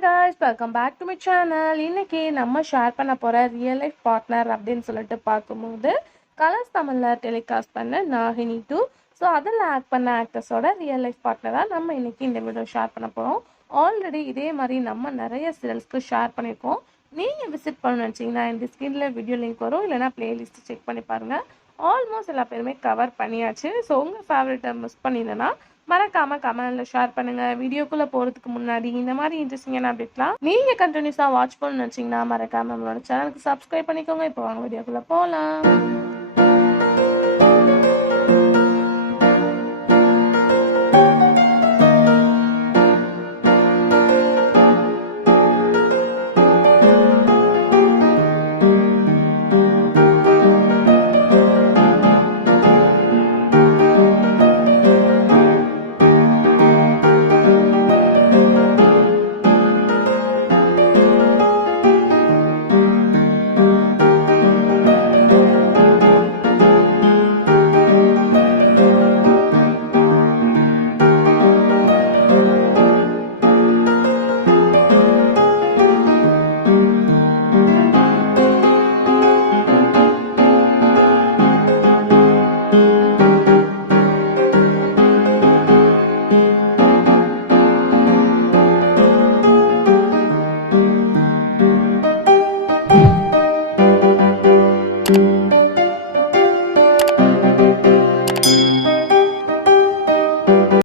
Hi guys, welcome back to my channel. இன்னைக்கு நம்ம share பண்ண போகிற ரியல் லைஃப் பார்ட்னர் அப்படின்னு சொல்லிட்டு பார்க்கும்போது கலர்ஸ் தமிழில் டெலிகாஸ்ட் பண்ண நாகினி 2. ஸோ அதில் ஆக்ட் பண்ண ஆக்டர்ஸோட ரியல் லைஃப் பார்ட்னராக நம்ம இன்னைக்கு இந்த வீடியோ ஷேர் பண்ண போகிறோம். ஆல்ரெடி இதே மாதிரி நம்ம நிறைய சீரியல்ஸ்க்கு ஷேர் பண்ணியிருக்கோம். நீங்கள் விசிட் பண்ணணும்னு நினச்சிங்கன்னா இந்த ஸ்க்ரீனில் வீடியோ லிங்க் வரும், இல்லைனா பிளேலிஸ்ட்டு செக் பண்ணி பாருங்கள். ஆல்மோஸ்ட் எல்லா பேருமே கவர் பண்ணியாச்சு. ஸோ உங்கள் ஃபேவரட்டை மிஸ் பண்ணிங்கன்னா மறக்காம கமெண்ட்ல ஷேர் பண்ணுங்க. வீடியோக்குள்ள போறதுக்கு முன்னாடி இந்த மாதிரி இன்ட்ரெஸ்டிங்கான அப்டேட்லாம் நீங்க கண்டினியூஸா வாட்ச் பண்ணணும்னு நினைச்சீங்கன்னா மறக்காம நம்மளோட சேனலுக்கு சப்ஸ்கிரைப் பண்ணிக்கோங்க. இப்போ வாங்க வீடியோக்குள்ள போலாம்.